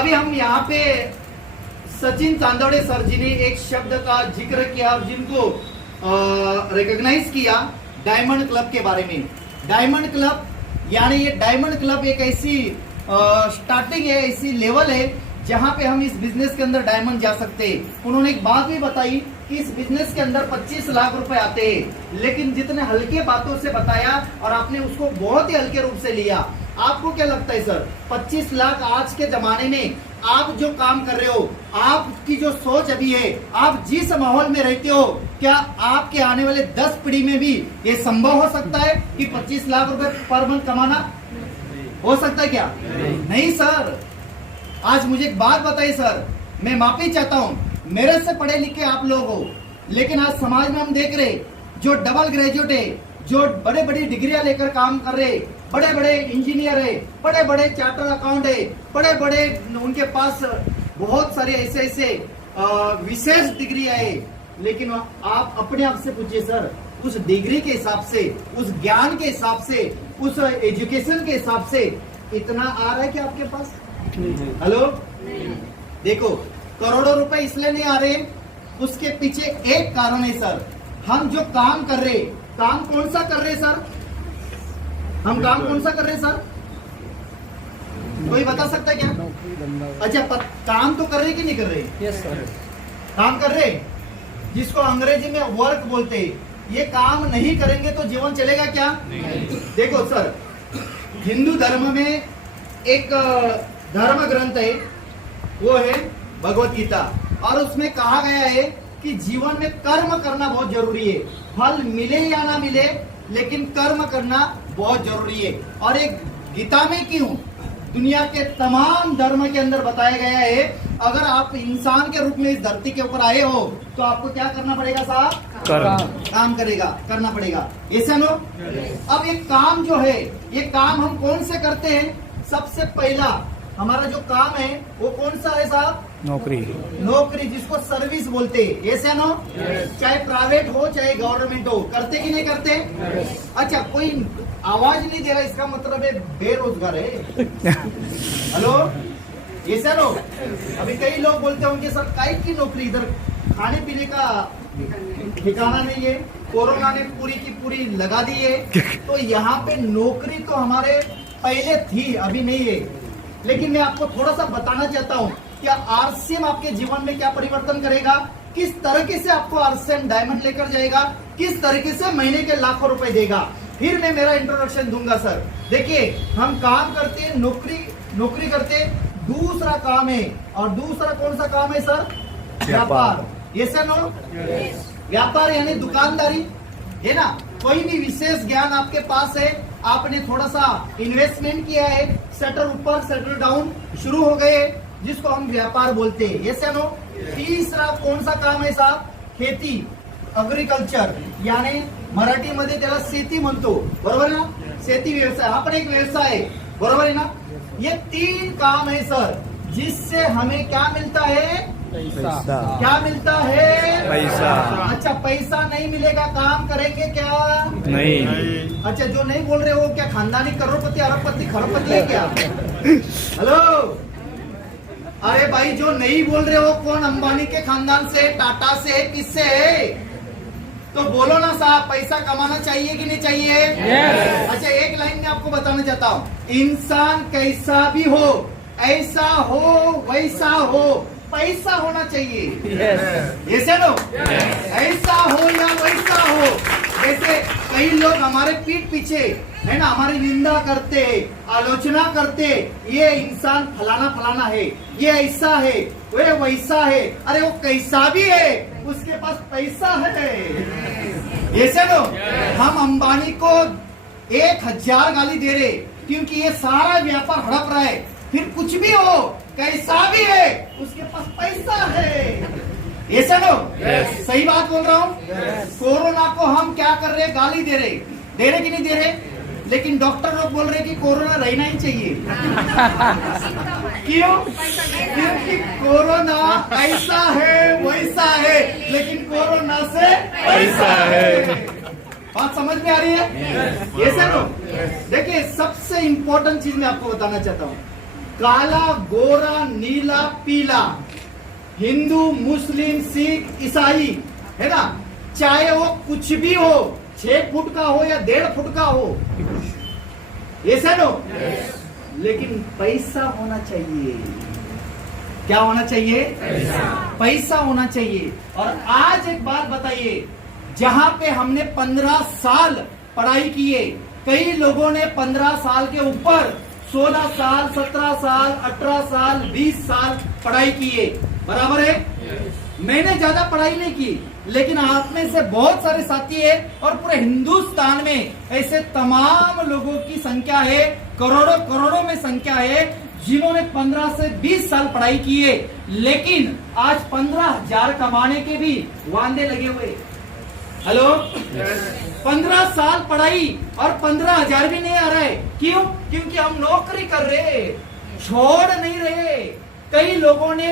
अभी हम यहाँ पे सचिन चांदोड़े सर जी ने एक शब्द का जिक्र किया जिनको रिकॉग्नाइज किया डायमंड क्लब के बारे में। डायमंड क्लब यानी ये डायमंड क्लब एक ऐसी स्टार्टिंग है, ऐसी लेवल है जहां पे हम इस बिजनेस के अंदर डायमंड जा सकते हैं। उन्होंने एक बात भी बताई कि इस बिजनेस के अंदर 25 लाख रुपए आते हैं, लेकिन जितने हल्के बातों से बताया और आपने उसको बहुत ही हल्के रूप से लिया। आपको क्या लगता है सर, 25 लाख आज के जमाने में आप जो काम कर रहे हो, आपकी जो सोच अभी है, आप जिस माहौल में रहते हो, क्या आपके आने वाले 10 पीढ़ी में भी ये संभव हो सकता है कि 25 लाख रुपए पर मंथ कमाना हो सकता है क्या? नहीं सर। आज मुझे एक बात बताइए सर, मैं माफी चाहता हूं, मेरे से पढ़े लिखे आप लोग हो, लेकिन आज समाज में हम देख रहे जो डबल ग्रेजुएट है, जो बड़े बड़ी डिग्रियां लेकर काम कर रहे, बड़े बड़े इंजीनियर है, बड़े बड़े चार्टर अकाउंट है, बड़े बड़े उनके पास बहुत सारे ऐसे ऐसे विशेष डिग्रियां है, लेकिन आप अपने आप से पूछिए सर, उस डिग्री के हिसाब से, उस ज्ञान के हिसाब से, उस एजुकेशन के हिसाब से इतना आ रहा है क्या आपके पास? हेलो, देखो करोड़ों रुपए इसलिए नहीं आ रहे, उसके पीछे एक कारण है सर, हम जो काम कर रहे, काम कौन सा कर रहे सर? हम काम कौन सा कर रहे सर? कोई बता सकता है क्या? अच्छा, काम तो कर रहे कि नहीं कर रहे? यस सर, काम कर रहे, जिसको अंग्रेजी में वर्क बोलते हैं। ये काम नहीं करेंगे तो जीवन चलेगा क्या? देखो सर, हिंदू धर्म में एक धर्म ग्रंथ है, वो है भगवत गीता, और उसमें कहा गया है कि जीवन में कर्म करना बहुत जरूरी है। फल मिले या ना मिले, लेकिन कर्म करना बहुत जरूरी है। और एक गीता में क्यों, दुनिया के तमाम धर्म के अंदर बताया गया है, अगर आप इंसान के रूप में इस धरती के ऊपर आए हो तो आपको क्या करना पड़ेगा साहब? काम करना पड़ेगा, ऐसा नो? अब ये काम जो है, ये काम हम कौन से करते हैं? सबसे पहला हमारा जो काम है वो कौन सा है साहब? नौकरी, जिसको सर्विस बोलते हैं, ऐसे नो? चाहे प्राइवेट हो चाहे गवर्नमेंट हो, करते कि नहीं करते? अच्छा, कोई आवाज नहीं दे रहा, इसका मतलब है बेरोजगार है। हेलो, ऐसा नो? अभी कई लोग बोलते होंगे सर काहे की नौकरी, इधर खाने पीने का ठिकाना नहीं है, कोरोना ने पूरी की पूरी लगा दी है, तो यहाँ पे नौकरी तो हमारे पहले थी, अभी नहीं है। लेकिन मैं आपको थोड़ा सा बताना चाहता हूँ, क्या आरसीएम आपके जीवन में क्या परिवर्तन करेगा, किस तरीके से आपको आरसीएम डायमंड लेकर जाएगा, किस तरीके से महीने के लाखों रुपए देगा, फिर मैं मेरा इंट्रोडक्शन दूंगा सर। देखिए, हम काम करते हैं, नौकरी करते हैं, दूसरा काम है, और दूसरा कौन सा काम है सर? व्यापार, ये सर नो? व्यापार यानी दुकानदारी है ना? कोई भी विशेष ज्ञान आपके पास है, आपने थोड़ा सा इन्वेस्टमेंट किया है, सेटल ऊपर सेटल डाउन शुरू हो गए, जिसको हम व्यापार बोलते हैं, ये सर नो? तीसरा कौन सा काम है साहब? खेती, अग्रिकल्चर, यानी मराठीमध्ये त्याला शेती म्हणतो, बरोबर ना? शेती व्यवसाय हा पण एक व्यवसाय है, बरोबर है ना? ये 3 काम है सर, जिससे हमें क्या मिलता है? पैसा। क्या मिलता है? पैसा। अच्छा, पैसा नहीं मिलेगा, काम करेंगे क्या? नहीं। अच्छा, जो नहीं बोल रहे हो क्या खानदानी करोड़पति अरबपति खरबपति है क्या? हेलो, अरे भाई जो नहीं बोल रहे हो, कौन अंबानी के खानदान से, टाटा से, किससे है? तो बोलो ना साहब, पैसा कमाना चाहिए कि नहीं चाहिए? अच्छा, एक लाइन में आपको बताना चाहता हूँ, इंसान कैसा भी हो, ऐसा हो वैसा हो, पैसा होना चाहिए, ऐसे लो? ऐसा हो या वैसा हो। जैसे कई लोग हमारे पीठ पीछे है ना, हमारी निंदा करते, आलोचना करते, ये इंसान फलाना फलाना है, ये ऐसा है, वे वैसा है, अरे वो कैसा भी है, उसके पास पैसा है, ऐसे लो? हम अंबानी को 1000 गाली दे रहे, क्योंकि ये सारा व्यापार हड़प रहा है, फिर कुछ भी हो, कैसा भी है, उसके पास पैसा है, ऐसा लो? सही बात बोल रहा हूँ? कोरोना को हम क्या कर रहे? गाली दे रहे कि नहीं दे रहे? लेकिन डॉक्टर लोग बोल रहे कि कोरोना रहना ही चाहिए। क्यों? क्योंकि कोरोना ऐसा है वैसा है, लेकिन कोरोना से पैसा है। बात समझ में आ रही है? ये सर, देखिए सबसे इंपॉर्टेंट चीज मैं आपको बताना चाहता हूँ, काला, गोरा, नीला, पीला, हिंदू, मुस्लिम, सिख, ईसाई, है ना, चाहे वो कुछ भी हो, 6 फुट का हो या 1.5 फुट का हो, ऐसा नो, लेकिन पैसा होना चाहिए। क्या होना चाहिए? पैसा होना चाहिए। और आज एक बात बताइए, जहां पे हमने 15 साल पढ़ाई किए, कई लोगों ने 15 साल के ऊपर 16 साल, 17 साल, 18 साल, 20 साल पढ़ाई किए, बराबर है? मैंने ज्यादा पढ़ाई नहीं की, लेकिन आप में से बहुत सारे साथी है और पूरे हिंदुस्तान में ऐसे तमाम लोगों की संख्या है, करोड़ों करोड़ों में संख्या है, जिन्होंने 15 से 20 साल पढ़ाई की है, लेकिन आज 15,000 कमाने के भी वांदे लगे हुए। हेलो, 15 साल पढ़ाई और 15,000 भी नहीं आ रहा है। क्यों? क्योंकि हम नौकरी कर रहे, छोड़ नहीं रहे। कई लोगों ने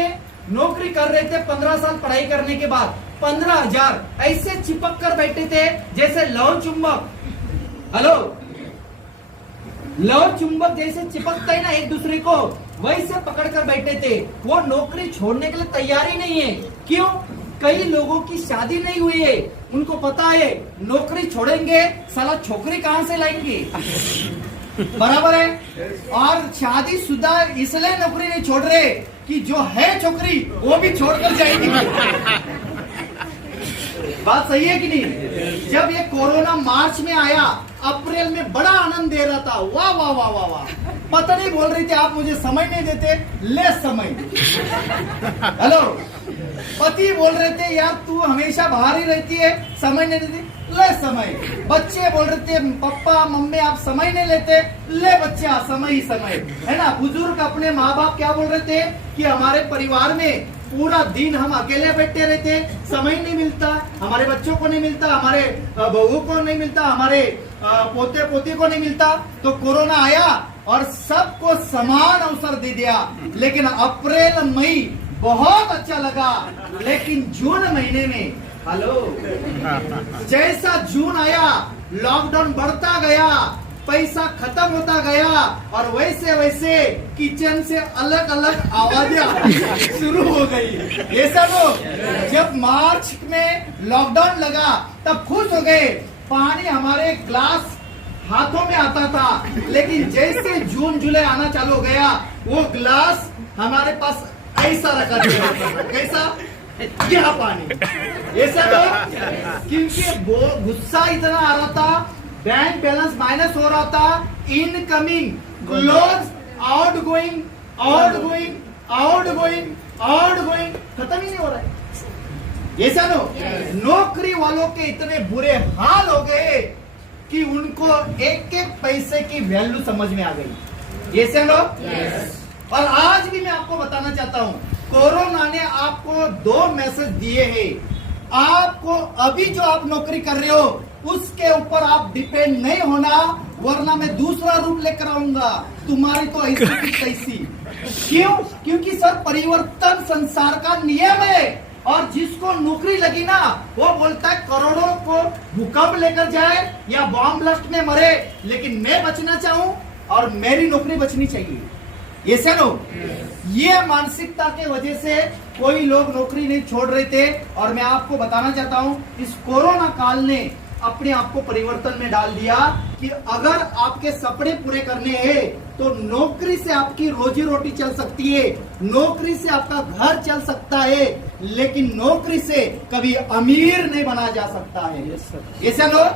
नौकरी कर रहे थे 15 साल पढ़ाई करने के बाद, 15,000 ऐसे चिपक कर बैठे थे जैसे लव चुंबक। हेलो, लव चुंबक जैसे चिपकता है ना एक दूसरे को, वैसे पकड़ कर बैठे थे। वो नौकरी छोड़ने के लिए तैयार ही नहीं है। क्यों? कई लोगों की शादी नहीं हुई है, उनको पता है नौकरी छोड़ेंगे साला छोकरी कहां से लाएंगे, बराबर है? और शादीशुदा इसलिए नौकरी नहीं छोड़ रहे कि जो है छोकरी वो भी छोड़कर जाएगी। बात सही है कि नहीं? जब ये कोरोना मार्च में आया, अप्रैल में बड़ा आनंद दे रहा था, वाह वाह वाह वाह वाह, पत्नी बोल रही थी आप मुझे समय नहीं देते, ले समय। हेलो, पति बोल रहे थे यार तू हमेशा बाहर ही रहती है, समय नहीं देती, ले समय। बच्चे बोल रहे थे पापा मम्मी आप समय नहीं लेते, ले बच्चा समय ही समय, है ना। बुजुर्ग अपने माँ बाप क्या बोल रहे थे कि हमारे परिवार में पूरा दिन हम अकेले बैठे रहते, समय नहीं मिलता, हमारे बच्चों को नहीं मिलता, हमारे बहू को नहीं मिलता, हमारे पोते पोती को नहीं मिलता। तो कोरोना आया और सबको समान अवसर दे दिया। लेकिन अप्रैल मई बहुत अच्छा लगा, लेकिन जून महीने में, हेलो, जैसा जून आया लॉकडाउन बढ़ता गया, पैसा खत्म होता गया, और वैसे वैसे किचन से अलग अलग आवाजें शुरू हो गई। ऐसा तो जब मार्च में लॉकडाउन लगा तब खुश हो गए, पानी हमारे ग्लास हाथों में आता था, लेकिन जैसे जून जुलाई आना चालू हो गया, वो ग्लास हमारे पास ऐसा रखा था, कैसा, यह पानी, ऐसा तो, क्योंकि वो गुस्सा इतना आ रहा था, बैंक बैलेंस माइनस हो रहा था, incoming, close, out going, out going, out going, out going, खत्म ही नहीं हो रहा है। ऐसा नो, नौकरी वालों के इतने बुरे हाल हो गए कि उनको एक एक पैसे की वैल्यू समझ में आ गई। ऐसा नो, और आज भी मैं आपको बताना चाहता हूं, कोरोना ने आपको 2 मैसेज दिए हैं। आपको अभी जो आप नौकरी कर रहे हो उसके ऊपर आप डिपेंड नहीं होना, वरना मैं दूसरा रूप लेकर आऊंगा, तुम्हारी तो ऐसी की तैसी। क्यों? क्योंकि सर परिवर्तन संसार का नियम है, और जिसको नौकरी लगी ना वो बोलता है करोड़ों को भूकंप लेकर जाए या बॉम्ब ब्लास्ट में मरे, लेकिन मैं बचना चाहूं और मेरी नौकरी बचनी चाहिए। ऐसा नो, ये मानसिकता के वजह से कोई लोग नौकरी नहीं छोड़ रहे थे। और मैं आपको बताना चाहता हूं, इस कोरोना काल ने अपने आप को परिवर्तन में डाल दिया कि अगर आपके सपने पूरे करने हैं तो नौकरी से आपकी रोजी रोटी चल सकती है, नौकरी से आपका घर चल सकता है, लेकिन नौकरी से कभी अमीर नहीं बना जा सकता है। ऐसा लोग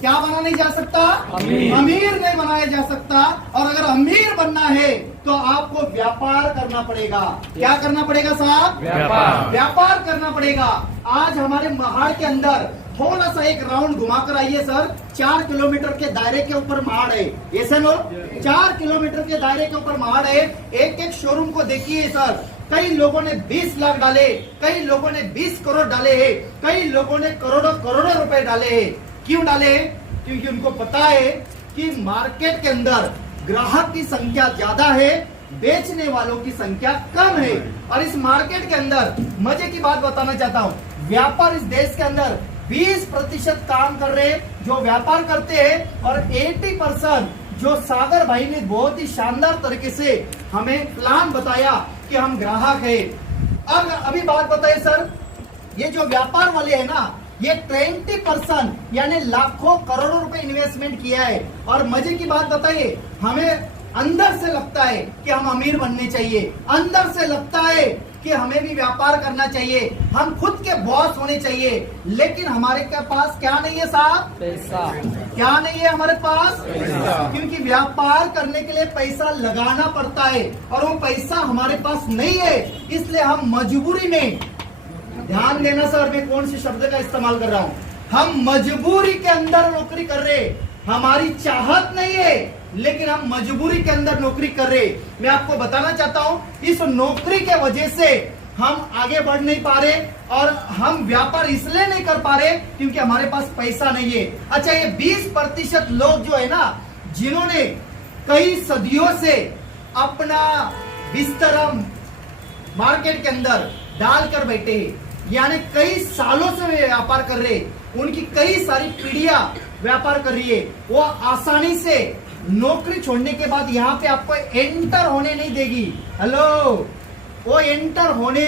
क्या बना नहीं जा सकता? अमीर नहीं बनाया जा सकता। और अगर अमीर बनना है तो आपको व्यापार करना पड़ेगा। क्या करना पड़ेगा साहब? व्यापार करना पड़ेगा। आज हमारे महाड़ के अंदर थोड़ा सा एक राउंड घुमाकर आइए सर, 4 किलोमीटर के दायरे के ऊपर महाड़ है। ऐसे लो, 4 किलोमीटर के दायरे के ऊपर महाड़ है। एक एक शोरूम को देखिए सर, कई लोगों ने 20 लाख डाले, कई लोगों ने 20 करोड़ डाले हैं, कई लोगों ने करोड़ों करोड़ों रुपए डाले हैं। क्यों डाले? क्योंकि उनको पता है कि मार्केट के अंदर ग्राहक की संख्या ज्यादा है, बेचने वालों की संख्या कम है। और इस मार्केट के अंदर मजे की बात बताना चाहता हूँ, व्यापार इस देश के अंदर 20% काम कर रहे जो व्यापार करते हैं, और 80% जो सागर भाई ने बहुत ही शानदार तरीके से हमें प्लान बताया कि हम ग्राहक है। अब अभी बात बताइए सर, ये जो व्यापार वाले है ना, ये 20% यानी लाखों करोड़ों रुपए इन्वेस्टमेंट किया है। और मजे की बात बताइए, हमें अंदर से लगता है कि हम अमीर बनने चाहिए, अंदर से लगता है कि हमें भी व्यापार करना चाहिए, हम खुद के बॉस होने चाहिए, लेकिन हमारे के पास क्या नहीं है साहब? पैसा। क्या नहीं है हमारे पास? पैसा। क्योंकि व्यापार करने के लिए पैसा लगाना पड़ता है और वो पैसा हमारे पास नहीं है, इसलिए हम मजबूरी में, ध्यान देना सर मैं कौन से शब्द का इस्तेमाल कर रहा हूँ, हम मजबूरी के अंदर नौकरी कर रहे, हमारी चाहत नहीं है लेकिन हम मजबूरी के अंदर नौकरी कर रहे। मैं आपको बताना चाहता हूं, इस नौकरी के वजह से हम आगे बढ़ नहीं पा रहे और हम व्यापार इसलिए नहीं कर पा रहे क्योंकि हमारे पास पैसा नहीं है। अच्छा, ये 20% लोग जो है ना, जिन्होंने कई सदियों से अपना बिस्तरा मार्केट के अंदर डालकर बैठे हैं, यानी कई सालों से व्यापार कर रहे, उनकी कई सारी पीढ़ियां व्यापार कर रही है, वो आसानी से नौकरी छोड़ने के बाद यहाँ पे आपको एंटर होने नहीं देगी। हेलो, वो एंटर होने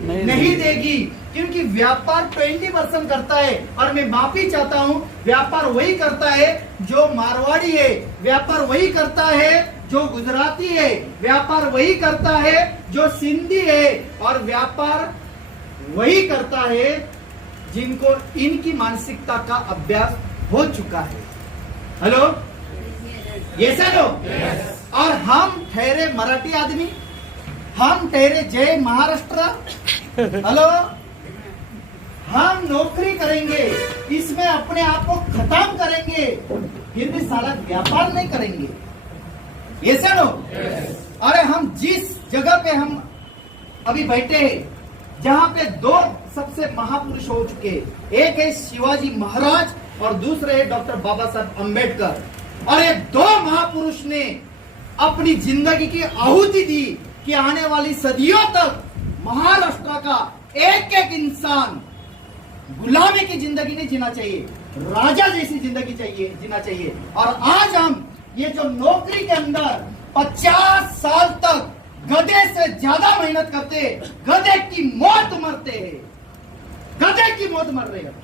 नहीं देगी क्योंकि व्यापार 20% करता है। और मैं माफी चाहता हूँ, व्यापार वही करता है जो मारवाड़ी है, व्यापार वही करता है जो गुजराती है, व्यापार वही करता है जो सिंधी है, और व्यापार वही करता है जिनको इनकी मानसिकता का अभ्यास हो चुका है। हेलो, ये सर हो। और हम ठहरे मराठी आदमी, हम ठहरे जय महाराष्ट्र। हेलो, हम नौकरी करेंगे, इसमें अपने आप को खत्म करेंगे, फिर भी साला व्यापार नहीं करेंगे। ये सर हो। अरे हम जिस जगह पे हम अभी बैठे हैं, जहां पे दो सबसे महापुरुष हो चुके, एक है शिवाजी महाराज और दूसरे है डॉक्टर बाबा साहब अम्बेडकर। और ये दो महापुरुष ने अपनी जिंदगी की आहुति दी कि आने वाली सदियों तक महाराष्ट्र का एक एक इंसान गुलामी की जिंदगी नहीं जीना चाहिए, राजा जैसी जिंदगी चाहिए जीना चाहिए। और आज हम ये जो नौकरी के अंदर 50 साल तक गधे से ज्यादा मेहनत करते, गधे की मौत मरते हैं, गधे की मौत मर रहे हैं,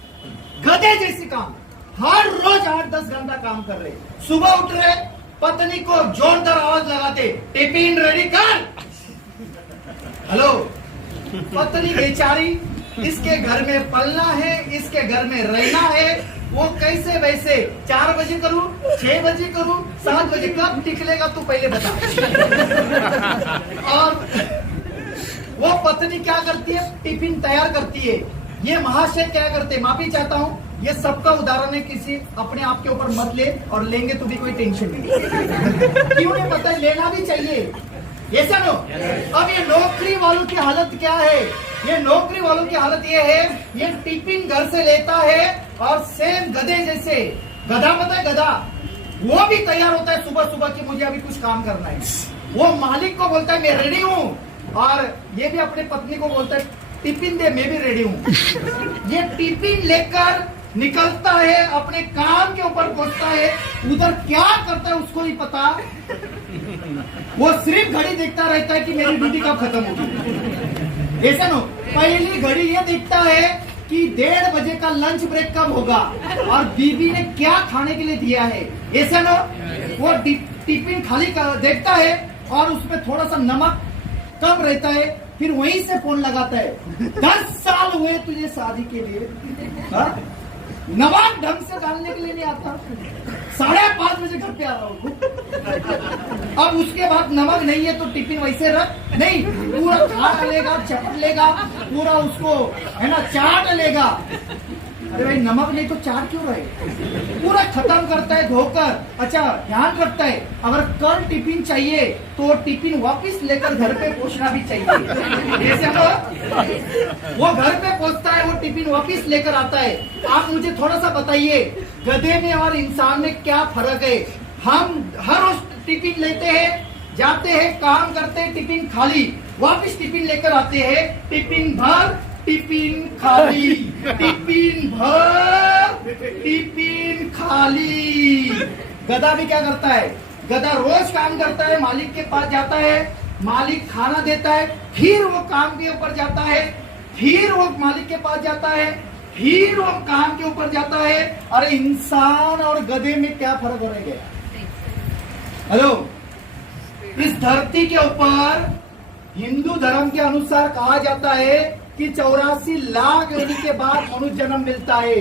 गधे जैसी काम, हर रोज 8-10 घंटा काम कर रहे, सुबह उठ रहे, पत्नी को जोरदार आवाज लगाते, टिफिन रेडी कर। हेलो, पत्नी बेचारी, इसके घर में पलना है, इसके घर में रहना है, वो कैसे वैसे 4 बजे करूं, 6 बजे करूं, 7 बजे, कब निकलेगा तू पहले बता। और वो पत्नी क्या करती है? टिफिन तैयार करती है। ये महाशय क्या करते हैं? माफी चाहता हूँ, ये सबका उदाहरण है, किसी अपने आप के ऊपर मत ले, और लेंगे तो भी कोई टेंशन नहीं। क्यों नहीं पता, लेना भी चाहिए। ये सुनो, अब ये नौकरी वालों की हालत क्या है? ये नौकरी वालों की हालत ये है, ये टिफिन घर से लेता है और सेम गधे जैसे, गधा पता है गधा, वो भी तैयार होता है सुबह सुबह कि मुझे अभी कुछ काम करना है। वो मालिक को बोलता है मैं रेडी हूँ, और ये भी अपने पत्नी को बोलता है टिफिन दे, मैं भी रेडी हूँ। ये टिफिन लेकर निकलता है, अपने काम के ऊपर पहुंचता है, उधर क्या करता है उसको नहीं पता, वो सिर्फ घड़ी देखता रहता है कि मेरी ड्यूटी कब खत्म होगी। ऐसा नो, पहली घड़ी ये देखता है कि 1:30 बजे का लंच ब्रेक कब होगा और बीबी ने क्या खाने के लिए दिया है। ऐसा नो, वो टिफिन खाली देखता है और उसमें थोड़ा सा नमक कम रहता है, फिर वहीं से फोन लगाता है, 10 साल हुए तुझे शादी के लिए, नमक ढंग से डालने के लिए नहीं आता, 5:30 बजे घर पे आ रहा हूँ। अब उसके बाद नमक नहीं है तो टिफिन वैसे रख, नहीं पूरा खा लेगा, चट लेगा, पूरा उसको है ना चाट लेगा। अरे भाई नमक नहीं तो चाट क्यों रहे? पूरा खत्म करता है धोकर। अच्छा, ध्यान रखता है अगर कल टिफिन चाहिए तो टिफिन वापस लेकर घर पे पहुंचना भी चाहिए। जैसे वो घर पे पहुंचता है, वो टिफिन वापस लेकर आता है। आप मुझे थोड़ा सा बताइए, गधे में और इंसान में क्या फर्क है? हम हर रोज टिफिन लेते हैं, जाते हैं, काम करते हैं, टिफिन खाली, वापस टिफिन लेकर आते हैं, टिफिन भर, टिफिन खाली, टिफिन भर, टिफिन खाली। गधा भी क्या करता है? गधा रोज काम करता है, मालिक के पास जाता है, मालिक खाना देता है, फिर वो काम के ऊपर जाता है, फिर वो मालिक के पास जाता है, फिर वो काम के ऊपर जाता है। अरे इंसान और गधे में क्या फर्क रह गया? हेलो, इस धरती के ऊपर हिंदू धर्म के अनुसार कहा जाता है कि 84 लाख योनि के बाद मनुष्य जन्म मिलता है।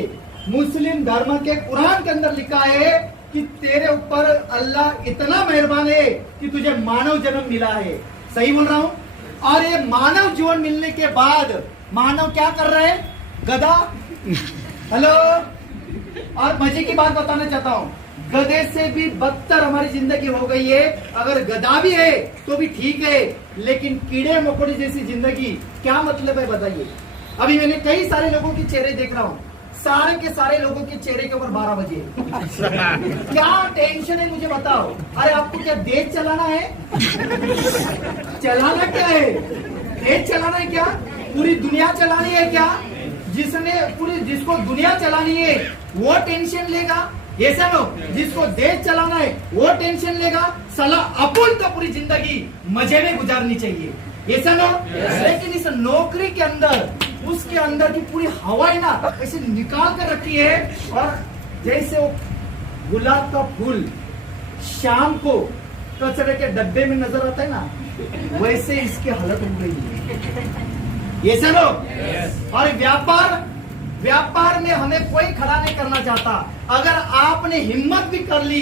मुस्लिम धर्म के कुरान के अंदर लिखा है कि तेरे ऊपर अल्लाह इतना मेहरबान है कि तुझे मानव जन्म मिला है। सही बोल रहा हूँ? और ये मानव जीवन मिलने के बाद मानव क्या कर रहे हैं? गधा। हेलो, और मजे की बात बताना चाहता हूँ, गधे से भी बदतर हमारी जिंदगी हो गई है। अगर गधा भी है तो भी ठीक है, लेकिन कीड़े मकोड़े जैसी जिंदगी क्या मतलब है बताइए? अभी मैंने कई सारे लोगों के चेहरे देख रहा हूँ, सारे के सारे लोगों के चेहरे के ऊपर 12 बजे। क्या टेंशन है मुझे बताओ? अरे आपको क्या देश चलाना है? चलाना क्या है? देश चलाना है क्या? पूरी दुनिया चलानी है क्या? जिसको दुनिया चलानी है वो टेंशन लेगा, ये समझो। जिसको देश चलाना है वो टेंशन लेगा। साला अपन तो पूरी जिंदगी मजे में गुजारनी चाहिए, ये समझो। लेकिन इस नौकरी के अंदर उसके अंदर की पूरी हवा ना ऐसे निकाल कर रखी है, और जैसे वो गुलाब का फूल शाम को कचरे के डब्बे में नजर आता है ना, वैसे इसकी हालत हो गई है, ये समझो। और व्यापार में हमें कोई खड़ा नहीं करना चाहता। अगर आपने हिम्मत भी कर ली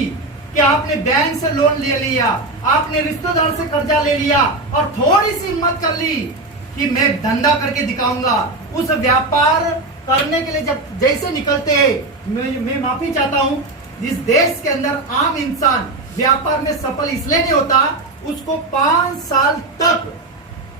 कि आपने बैंक से लोन ले लिया, आपने रिश्तेदार से कर्जा ले लिया, और थोड़ी सी हिम्मत कर ली कि मैं धंधा करके दिखाऊंगा, उस व्यापार करने के लिए जब जैसे निकलते हैं, मैं माफी चाहता हूं, इस देश के अंदर आम इंसान व्यापार में सफल इसलिए नहीं होता, उसको 5 साल तक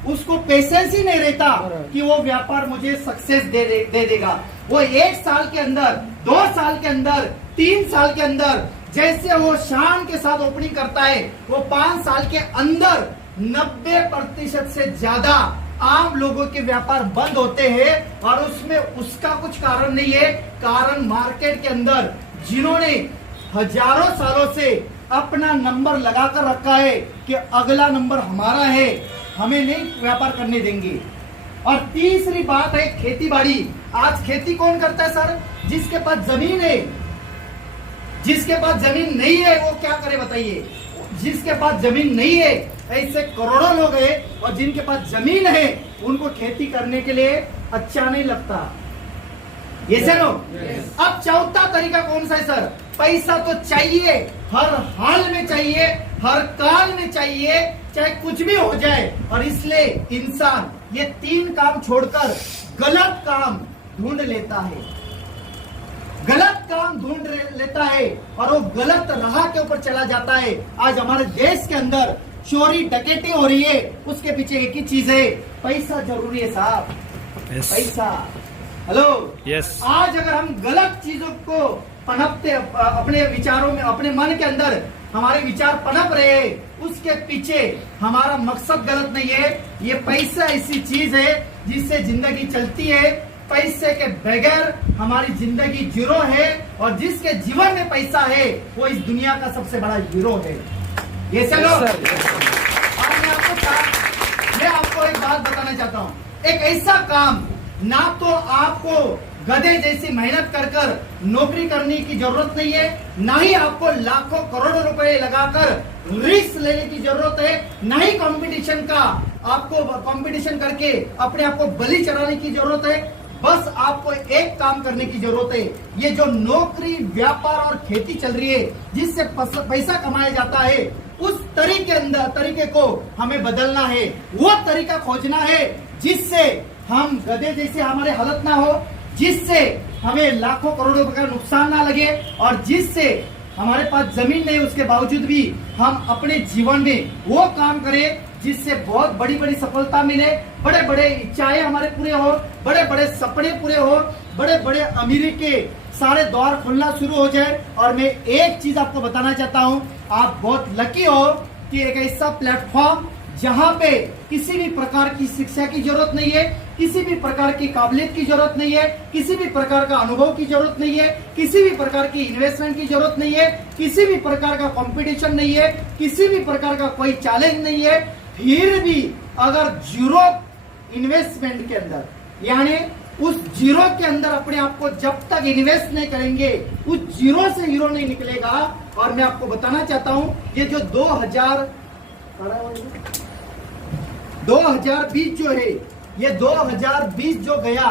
उसको पेशेंस ही नहीं रहता कि वो व्यापार मुझे सक्सेस दे देगा। वो 1 साल के अंदर, 2 साल के अंदर, 3 साल के अंदर, जैसे वो शान के साथ ओपनिंग करता है, वो 5 साल के अंदर 90% से ज्यादा आम लोगों के व्यापार बंद होते हैं। और उसमें उसका कुछ कारण नहीं है, कारण मार्केट के अंदर जिन्होंने हजारों सालों से अपना नंबर लगाकर रखा है कि अगला नंबर हमारा है, हमें नहीं व्यापार करने देंगे। और तीसरी बात है खेती बाड़ी। आज खेती कौन करता है सर? जिसके पास जमीन है। जिसके पास जमीन नहीं है वो क्या करे बताइए? जिसके पास जमीन नहीं है, ऐसे करोड़ों लोग हैं, और जिनके पास जमीन है उनको खेती करने के लिए अच्छा नहीं लगता, ये सर। अब चौथा तरीका कौन सा है सर? पैसा तो चाहिए, हर हाल में चाहिए, हर काल में चाहिए, चाहे कुछ भी हो जाए। और इसलिए इंसान ये 3 काम छोड़कर गलत काम ढूंढ लेता है, गलत काम ढूंढ लेता है, और वो गलत राह के ऊपर चला जाता है। आज हमारे देश के अंदर चोरी डकैती हो रही है, उसके पीछे एक ही चीज है, पैसा जरूरी है साहब, पैसा। Hello, yes. आज अगर हम गलत चीजों को पनपते, अपने विचारों में, अपने मन के अंदर हमारे विचार पनप रहे हैं, उसके पीछे हमारा मकसद गलत नहीं है। ये पैसा ऐसी चीज है जिससे जिंदगी चलती है, पैसे के बगैर हमारी जिंदगी जीरो है, और जिसके जीवन में पैसा है वो इस दुनिया का सबसे बड़ा हीरो है, ये चलो। मैं आपको एक बात बताना चाहता हूँ, एक ऐसा काम ना तो आपको गधे जैसी मेहनत कर कर नौकरी करने की जरूरत नहीं है, ना ही आपको लाखों करोड़ों रुपए लगाकर रिस्क लेने की जरूरत है, ना ही कंपटीशन का आपको कंपटीशन करके अपने आप को बलि चढ़ाने की जरूरत है। बस आपको एक काम करने की जरूरत है, ये जो नौकरी, व्यापार और खेती चल रही है जिससे पैसा कमाया जाता है, उस तरीके को हमें बदलना है। वो तरीका खोजना है जिससे हम गधे जैसे हमारे हालत ना हो, जिससे हमें लाखों करोड़ों रुपए का नुकसान ना लगे, और जिससे हमारे पास जमीन नहीं उसके बावजूद भी हम अपने जीवन में वो काम करें जिससे बहुत बड़ी बड़ी सफलता मिले, बड़े बड़े इच्छाएं हमारे पूरे हो, बड़े बड़े सपने पूरे हो, बड़े बड़े अमीरी के सारे द्वार खुलना शुरू हो जाए। और मैं एक चीज आपको बताना चाहता हूँ, आप बहुत लकी हो कि एक ऐसा प्लेटफॉर्म जहाँ पे किसी भी प्रकार की शिक्षा की जरूरत नहीं है, किसी भी प्रकार की काबिलियत की जरूरत नहीं है, किसी भी प्रकार का अनुभव की जरूरत नहीं है, किसी भी प्रकार की इन्वेस्टमेंट की जरूरत नहीं है, किसी भी प्रकार का कंपटीशन नहीं है, किसी भी प्रकार का कोई चैलेंज नहीं है। फिर भी अगर जीरो इन्वेस्टमेंट के अंदर, यानी उस जीरो के अंदर अपने आप को जब तक इन्वेस्ट नहीं करेंगे, उस जीरो से हीरो नहीं निकलेगा। और मैं आपको बताना चाहता हूं, ये जो 2020 जो है, ये 2020 जो गया,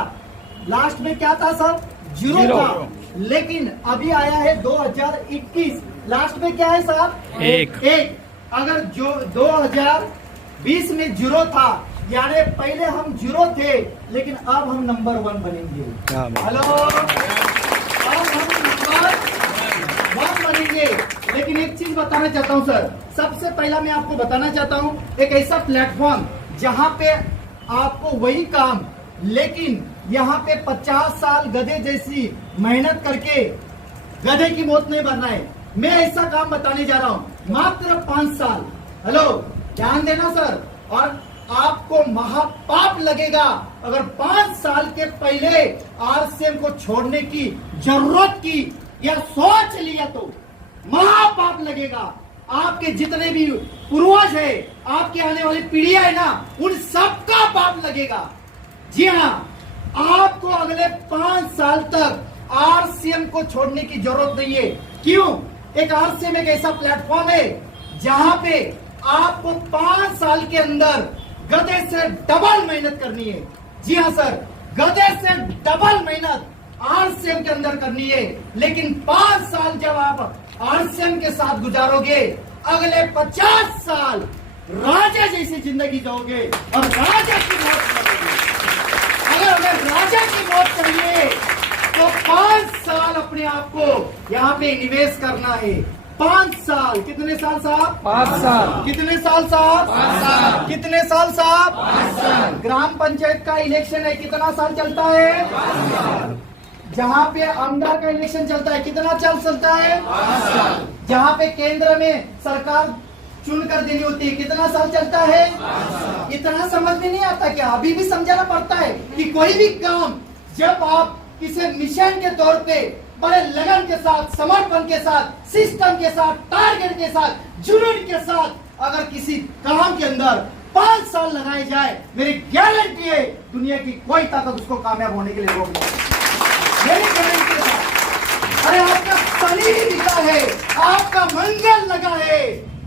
लास्ट में क्या था सर? जीरो था। लेकिन अभी आया है 2021, लास्ट में क्या है साहब? एक। अगर जो 2020 में जीरो था, यानी पहले हम जीरो थे, लेकिन अब हम नंबर 1 बनेंगे। हेलो, अब हम नंबर 1 बनेंगे। लेकिन एक चीज बताना चाहता हूं सर, सबसे पहला मैं आपको बताना चाहता हूं एक ऐसा प्लेटफॉर्म जहां पे आपको वही काम, लेकिन यहाँ पे 50 साल गधे जैसी मेहनत करके गधे की मौत नहीं बनना है। मैं ऐसा काम बताने जा रहा हूँ, मात्र 5 साल। हेलो, ध्यान देना सर। और आपको महापाप लगेगा अगर 5 साल के पहले आरसीएम को छोड़ने की जरूरत की या सोच लिया तो महापाप लगेगा। आपके जितने भी पूर्वज है, आपकी आने वाली पीढ़ियां है ना, उन सबका पाप लगेगा। जी हाँ, आपको अगले 5 साल तक आरसीएम को छोड़ने की जरूरत नहीं है। क्यों? एक आरसीएम एक ऐसा प्लेटफॉर्म है जहां पे आपको 5 साल के अंदर गधे से डबल मेहनत करनी है। जी हाँ सर, गधे से डबल मेहनत आरसीएम के अंदर करनी है। लेकिन 5 साल जब आप आरसीएम के साथ गुजारोगे, अगले 50 साल राजा जैसी जिंदगी जाओगे और राजा की मौत करोगे। अगर हमें राजा की मौत चाहिए तो 5 साल अपने आप को यहाँ पे निवेश करना है। 5 साल। कितने साल साहब? 5 साल। कितने साल साहब? 5 साल। कितने साल साहब? 5 साल। ग्राम पंचायत का इलेक्शन है, कितना साल चलता है? 5 साल। जहाँ पे आमदार का इलेक्शन चलता है, कितना साल चलता है? 5 साल। जहाँ पे केंद्र में सरकार चुन कर देनी होती है, कितना साल चलता है? 5 साल। इतना समझ में नहीं आता क्या? अभी भी समझाना पड़ता है कि कोई भी काम जब आप किसी मिशन के तौर पे बड़े लगन के साथ, समर्पण के साथ, सिस्टम के साथ, टारगेट के साथ, जुनून के साथ अगर किसी काम के अंदर 5 साल लगाए जाए, मेरी गारंटी है दुनिया की कोई ताकत उसको कामयाब होने के लिए रोक नहीं। मेरी गारंटी है। अरे आपका शनि भी बिका है, आपका मंगल लगा है,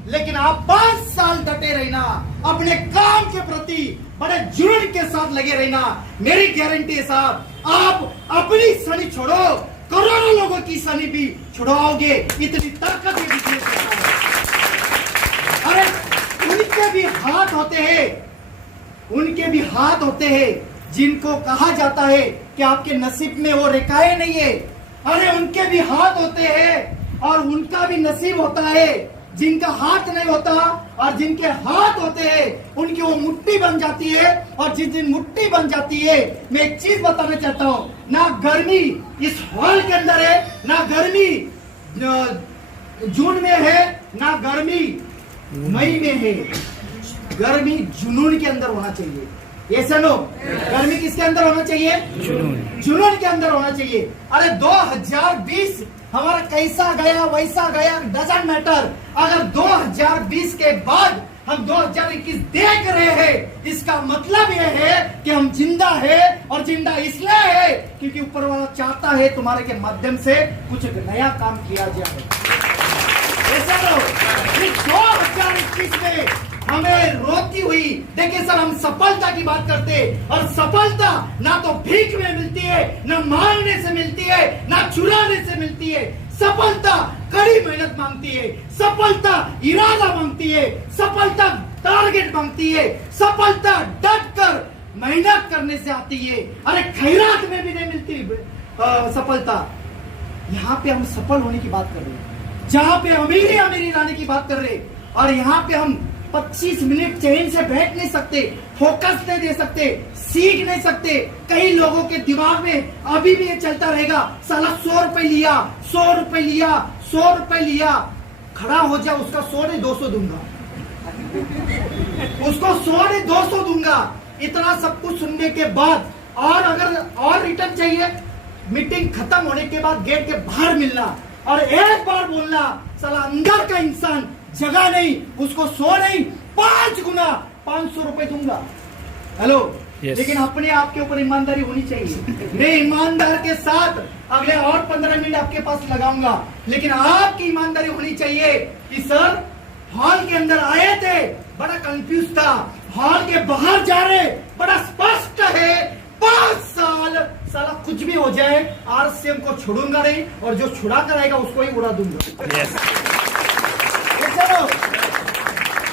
लेकिन आप 5 साल डटे रहना, अपने काम के प्रति बड़े जुनून के साथ लगे रहना। मेरी गारंटी है साहब, आप अपनी शनि छोड़ो, करोड़ों लोगों की शनि भी छुड़ाओगे। इतनी ताकत ये बिजनेस है। अरे उनके भी हाथ होते हैं, उनके भी हाथ होते हैं जिनको कहा जाता है कि आपके नसीब में वो रेखाएं नहीं है। अरे उनके भी हाथ होते हैं और उनका भी नसीब होता है जिनका हाथ नहीं होता, और जिनके हाथ होते हैं उनकी वो मुट्ठी बन जाती है। और जिस दिन मुट्ठी बन जाती है, मैं एक चीज बताना चाहता हूँ, ना गर्मी इस हॉल के अंदर है, ना गर्मी जून में है, ना गर्मी मई में है। गर्मी जुनून के अंदर होना चाहिए। ये सुनो, गर्मी किसके अंदर होना चाहिए? जुनून के अंदर होना चाहिए। अरे 2020 हमारा कैसा गया वैसा गया, डजंट मैटर। अगर 2020 के बाद हम 2021 देख रहे हैं, इसका मतलब यह है कि हम जिंदा है, और जिंदा इसलिए है क्योंकि ऊपर वाला चाहता है तुम्हारे के माध्यम से कुछ नया काम किया जाए। ऐसा 2021 में हमें रोती हुई, देखिए सर, हम सफलता की बात करते हैं, और सफलता ना तो भीख में मिलती है, ना मांगने से मिलती है, ना चुराने से मिलती है। सफलता कड़ी मेहनत मांगती है, सफलता इरादा मांगती है, सफलता टारगेट मांगती है, सफलता डट कर मेहनत करने से आती है। अरे खैरात में भी नहीं मिलती सफलता। यहाँ पे हम सफल होने की बात कर रहे हैं, जहाँ पे अमीरी अमीरी लाने की बात कर रहे हैं, और यहाँ पे हम 25 मिनट चैन से बैठ नहीं सकते, फोकस नहीं दे सकते, सीख नहीं सकते। कई लोगों के दिमाग में अभी भी ये चलता रहेगा, साला 100 रुपए लिया, 100 रुपए लिया, 100 रुपए लिया, खड़ा हो जा, उसका 100 नहीं 200 दूंगा, उसको 100 नहीं 200 दूंगा। इतना सब कुछ सुनने के बाद और अगर और रिटर्न चाहिए, मीटिंग खत्म होने के बाद गेट के बाहर मिलना और एक बार बोलना, साला अंदर का इंसान जगह नहीं, उसको 100 नहीं 5 गुना 500 रुपए दूंगा। हेलो, लेकिन अपने आप के ऊपर ईमानदारी होनी चाहिए। मैं ईमानदार के साथ अगले और 15 मिनट आपके पास लगाऊंगा, लेकिन आपकी ईमानदारी होनी चाहिए कि सर हॉल के अंदर आए थे, बड़ा कंफ्यूज था, हॉल के बाहर जा रहे, बड़ा स्पष्ट है 5 साल, साला कुछ भी हो जाए आरसीएम को छोड़ूंगा नहीं, और जो छुड़ा कर आएगा उसको ही उड़ा दूंगा।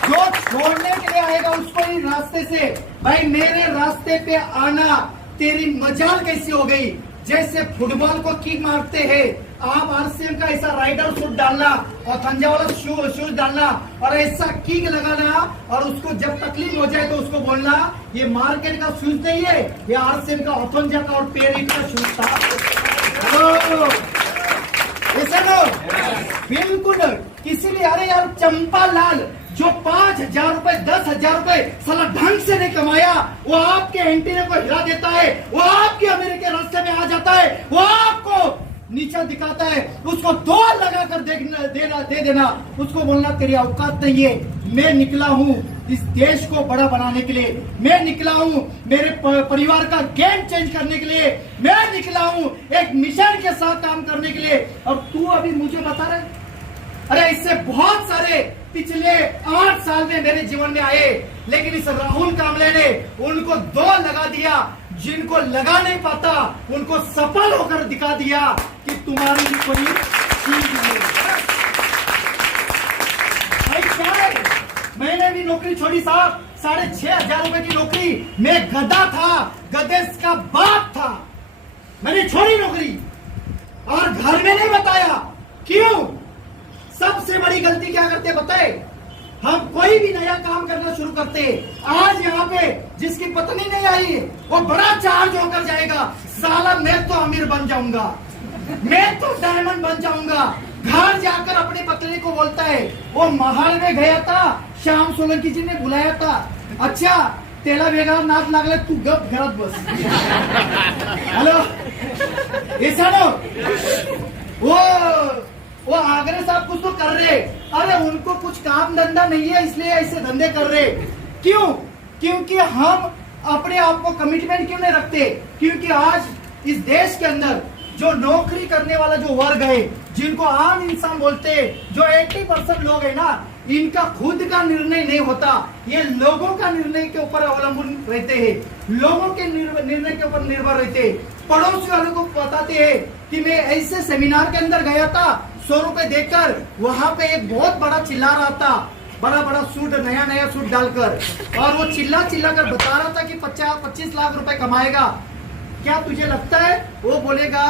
जो छोड़ने के लिए आएगा उसको ही रास्ते से, भाई मेरे रास्ते पे आना तेरी मजाल कैसी हो गई? जैसे फुटबॉल को किक मारते हैं, आप आरसीएम का ऐसा राइडर सूट डालना और खंजा वाला शूज डालना और ऐसा किक लगाना, और उसको जब तकलीफ हो जाए तो उसको बोलना ये मार्केट का शूज नहीं है, ये आरसीएम का ऑथंजा का और पेरिट का शूज था। हेलो, ऐसा नो बिल्कुल किसी लिए। अरे यार चंपा लाल जो 5,000 रुपए 10,000 रुपए साला ढंग से नहीं कमाया, वो आपके एंटीने को हिला देता है, वो आपके अमेरिका के रास्ते में आ जाता है, वो आपको नीचा दिखाता है, उसको 2 लगा कर दे देना, उसको बोलना तेरी औकात नहीं है। मैं निकला हूँ इस देश को बड़ा बनाने के लिए, मैं निकला हूँ मेरे परिवार का गेम चेंज करने के लिए, मैं निकला हूँ एक मिशन के साथ काम करने के लिए, और तू अभी मुझे बता रहे? अरे इससे बहुत सारे पिछले 8 साल में मेरे जीवन में आए, लेकिन इस राहुल कामले ने उनको 2 लगा दिया, जिनको लगा नहीं पाता उनको सफल होकर दिखा दिया कि तुम्हारी भी कोई चीज नहीं। भाई क्या है, मैंने भी नौकरी छोड़ी साहब, 6,500 रुपए की नौकरी, मैं गधा था, गधे का बाप था, मैंने छोड़ी नौकरी और घर में नहीं बताया। क्यों? सबसे बड़ी गलती क्या करते बताए? हम कोई भी नया काम करना शुरू करते, आज यहाँ पे जिसकी पत्नी नहीं आई वो बड़ा चार्ज होकर जाएगा, साला मैं तो अमीर बन जाऊंगा, मैं तो डायमंड बन जाऊंगा। घर जाकर अपनी पत्नी को बोलता है, वो महल में गया था, श्याम सोलंकी जी ने बुलाया था, अच्छा तेला वेगळा नाच लागला, तू गप घरात बस। हेलो, ऐसा नो वो आगरे साहब कुछ तो कर रहे, अरे उनको कुछ काम धंधा नहीं है इसलिए ऐसे धंधे कर रहे। क्यों? क्योंकि हम अपने आप को कमिटमेंट क्यों नहीं रखते? क्योंकि आज इस देश के अंदर जो नौकरी करने वाला जो वर्ग है, जिनको आम इंसान बोलते हैं, जो 80% लोग है ना, इनका खुद का निर्णय नहीं होता, ये लोगों का निर्णय के ऊपर अवलंबन रहते हैं, लोगों के निर्णय के ऊपर निर्भर रहते हैं। पड़ोसी वालों को बताते हैं कि मैं ऐसे सेमिनार के अंदर गया था, 100 रुपए देकर, वहां पे एक बहुत बड़ा चिल्ला रहा था, बड़ा बड़ा सूट, नया सूट डालकर, और वो चिल्ला कर बता रहा था कि 25 लाख रुपए कमाएगा। क्या तुझे लगता है वो बोलेगा?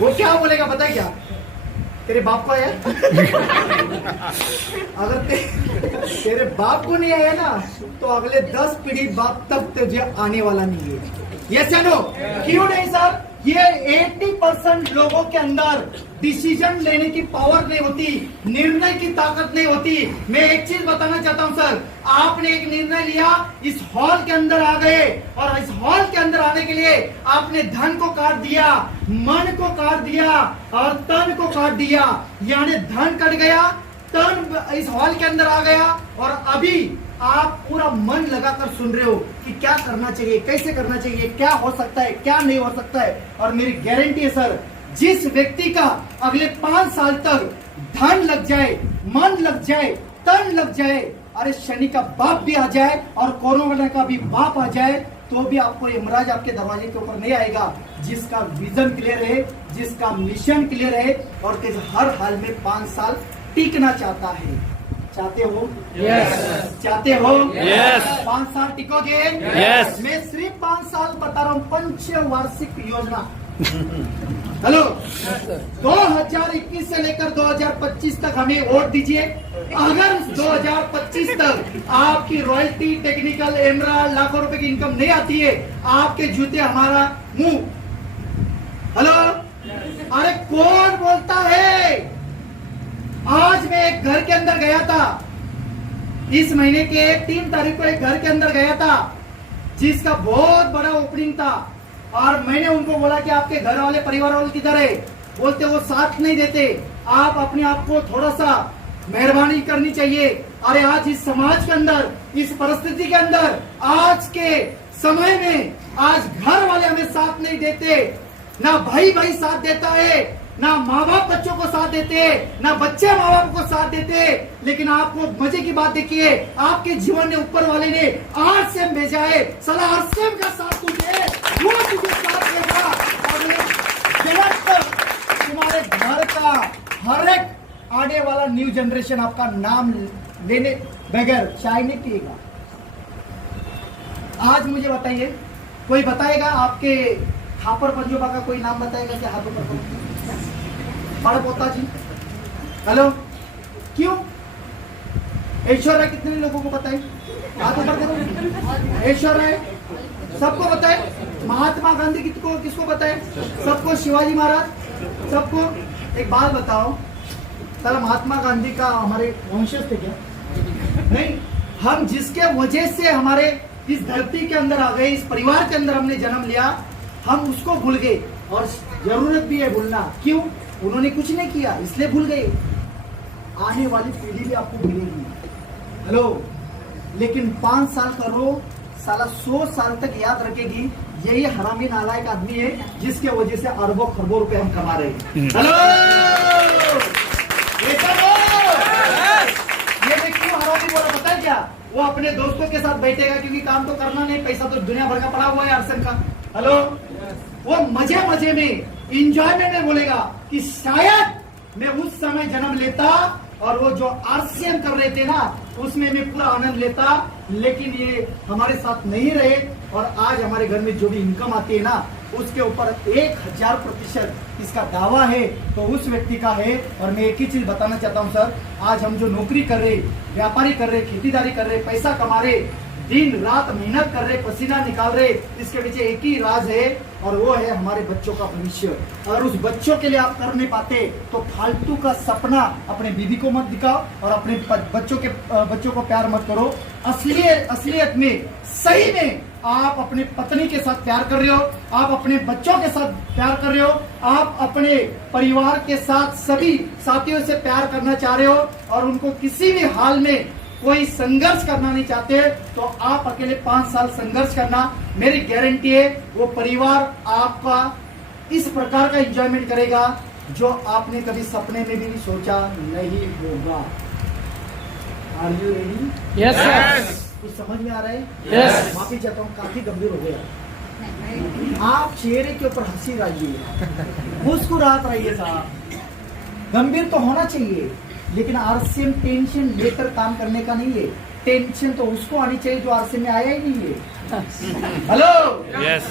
वो क्या बोलेगा पता है क्या? तेरे बाप को आया? अगर तेरे बाप को नहीं आया ना, तो अगले 10 पीढ़ी बाप तक तुझे आने वाला नहीं है। यस या नो? क्यों नहीं सर? ये 80% लोगों के अंदर डिसीजन लेने की पावर नहीं होती, निर्णय की ताकत नहीं होती। मैं एक चीज बताना चाहता हूं सर, आपने एक निर्णय लिया, इस हॉल के अंदर आ गए, और इस हॉल के अंदर आने के लिए आपने धन को काट दिया, मन को काट दिया और तन को काट दिया, यानी धन कट गया, तन इस हॉल के अंदर आ गया, और अभी आप पूरा मन लगाकर सुन रहे हो कि क्या करना चाहिए, कैसे करना चाहिए, क्या हो सकता है, क्या नहीं हो सकता है। और मेरी गारंटी है सर, जिस व्यक्ति का अगले 5 साल तक धन लग जाए, मन लग जाए, तन लग जाए, अरे शनि का बाप भी आ जाए और कोरोना का भी बाप आ जाए, तो भी आपको यमराज आपके दरवाजे के ऊपर नहीं आएगा। जिसका विजन क्लियर है, जिसका मिशन क्लियर है, और हर हाल में 5 साल टिकना चाहता है। चाहते हो? यस। चाहते हो? यस। 5 साल टिकोगे? यस। मैं सिर्फ 5 साल बता रहा हूँ, पंचवार्षिक योजना। हेलो, 2021 से लेकर 2025 तक हमें वोट दीजिए। अगर 2025 तक आपकी रॉयल्टी, टेक्निकल, एमराल्ड, लाखों रुपए की इनकम नहीं आती है, आपके जूते हमारा मुंह। हेलो, अरे कौन बोलता है? आज मैं एक घर के अंदर गया था, इस महीने के 3 तारीख को एक घर के अंदर गया था जिसका बहुत बड़ा ओपनिंग था, और मैंने उनको बोला कि आपके घर वाले परिवार वाले किधर है? बोलते वो साथ नहीं देते। आप अपने आप को थोड़ा सा मेहरबानी करनी चाहिए। अरे आज इस समाज के अंदर, इस परिस्थिति के अंदर, आज के समय में आज घर वाले हमें साथ नहीं देते, ना भाई भाई साथ देता है, ना माँ बाप बच्चों को साथ देते, ना बच्चे माँ बाप को साथ देते। लेकिन आपको मजे की बात देखिए, आपके जीवन में ऊपर वाले ने आरसीएम भेजा है। साला आरसीएम का साथ तुझे, वो तुझे साथ देगा, और ये जगत पर तुम्हारे घर का हर एक आने वाला न्यू जनरेशन आपका नाम लेने बगैर चाय नहीं पिएगा। आज मुझे बताइए, कोई बताएगा आपके खापर पंजोबा का कोई नाम बताएगा क्या? हाथों पर बड़ा पोता जी, हेलो, क्यों? ऐश्वर्या कितने लोगों को बताए? हाथों पर करो। ऐश्वर्या सबको बताए। महात्मा गांधी किसको बताए? सबको। शिवाजी महाराज सबको। एक बात बताओ, साला महात्मा गांधी का हमारे वंशज थे क्या? नहीं। हम जिसके वजह से हमारे इस धरती के अंदर आ गए, इस परिवार के अंदर हमने जन्म लिया, हम उसको भूल गए, और जरूरत भी है भूलना। क्यों? उन्होंने कुछ नहीं किया इसलिए भूल गए। आने वाली पीढ़ी भी आपको मिलेगी, हेलो, लेकिन 5 साल का रो साला 100 साल तक याद रखेगी। यही हरामी नालायक आदमी है जिसके वजह से अरबों खरबों रुपए हम कमा रहे हैं। हेलो, ये देखिए हरामी बोला, पता है क्या? वो अपने दोस्तों के साथ बैठेगा क्योंकि काम तो करना नहीं, पैसा तो दुनिया भर का पड़ा हुआ है आरसीएम का। हेलो, वो मजे मजे में, इंजॉयमेंट में बोलेगा कि शायद मैं उस समय जन्म लेता और वो जो आरसीएम कर रहे थे ना, उसमें मैं पूरा आनंद लेता। लेकिन ये हमारे साथ नहीं रहे, और आज हमारे घर में जो भी इनकम आती है ना, उसके ऊपर 1000% इसका दावा है तो उस व्यक्ति का है। और मैं एक ही चीज बताना चाहता हूं सर, आज हम जो नौकरी कर रहे, व्यापारी कर रहे, खेतीदारी कर रहे, पैसा कमा रहे, दिन रात मेहनत कर रहे, पसीना निकाल रहे, इसके पीछे एक ही राज है, और वो है हमारे बच्चों का भविष्य। अगर उस बच्चों के लिए आप कर नहीं पाते तो फालतू का सपना अपने बीवी को मत दिखाओ, और अपने बच्चों को प्यार मत करो। असलियत में, सही में आप अपने पत्नी के साथ प्यार कर रहे हो, आप अपने बच्चों के साथ प्यार कर रहे हो, आप अपने परिवार के साथ सभी साथियों से प्यार करना चाह रहे हो, और उनको किसी भी हाल में कोई संघर्ष करना नहीं चाहते, तो आप अकेले 5 साल संघर्ष करना, मेरी गारंटी है वो परिवार आपका इस प्रकार का एंजॉयमेंट करेगा जो आपने कभी सपने में भी सोचा नहीं होगा। Are you ready? Yes sir. कुछ समझ में आ रहा है? यस। माफी चाहता हूँ, काफी गंभीर हो गया। आप चेहरे के ऊपर हंसी रहिए, मुस्कुरात रहिए साहब। गंभीर तो होना चाहिए, लेकिन आरसीएम टेंशन लेकर काम करने का नहीं है। टेंशन तो उसको आनी चाहिए जो आरसीएम में आया ही नहीं है। Hello, yes.